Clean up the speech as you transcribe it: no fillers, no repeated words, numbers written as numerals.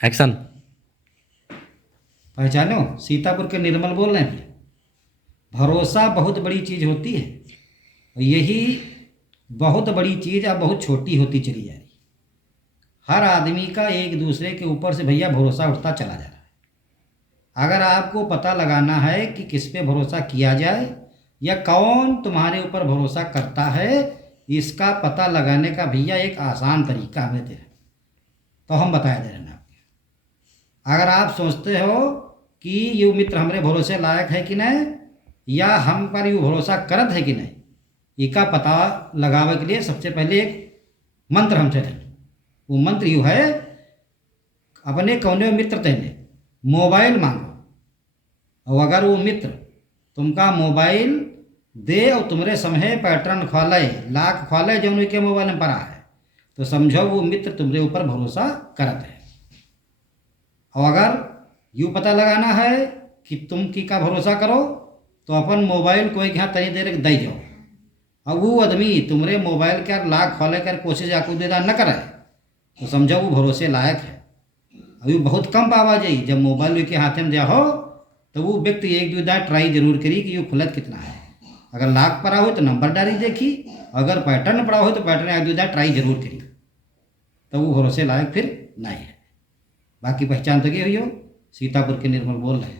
Action. पहचानो, सीतापुर के निर्मल बोल रहे हैं। भरोसा बहुत बड़ी चीज़ होती है और यही बहुत बड़ी चीज़ अब बहुत छोटी होती चली जा रही है। हर आदमी का एक दूसरे के ऊपर से भैया भरोसा उठता चला जा रहा है। अगर आपको पता लगाना है कि किस पे भरोसा किया जाए या कौन तुम्हारे ऊपर भरोसा करता है, इसका पता लगाने का भैया एक आसान तरीका हमें दे रहे, तो हम बताया दे रहे हैं आपको। अगर आप सोचते हो कि ये मित्र हमारे भरोसे लायक है कि नहीं, या हम पर ये भरोसा करत है कि नहीं, इसका पता लगावे के लिए सबसे पहले एक मंत्र हमसे लें। वो मंत्र यूँ है, अपने कौने मित्र तेने मोबाइल मांगो, और अगर वो मित्र तुमका मोबाइल दे और तुम्हारे समय पैटर्न खोले, लाख खोले जो उनके मोबाइल में पड़ा है, तो समझो वो मित्र तुम्हारे ऊपर भरोसा करत है। और अगर यूँ पता लगाना है कि तुम की का भरोसा करो, तो अपन मोबाइल कोई के यहाँ तनी देर दे जाओ, और वो आदमी तुम्हारे मोबाइल के लाख खोले कर कोशिश आपको देदा न करे, तो समझो वो भरोसे लायक है। अभी बहुत कम पावा जाई, जब मोबाइल के हाथ में दिया हो तो वो व्यक्ति एक दो दार ट्राई जरूर करी कि ये खुलत कितना है। अगर लाख पड़ा हो तो नंबर डाली देखी, अगर पैटर्न पड़ा हो तो पैटर्न एक दो दार ट्राई जरूर करी, तो वो भरोसे लायक फिर नहीं है। बाकी पहचान तो ये हुई हो, सीतापुर के निर्मल बोल रहे हैं।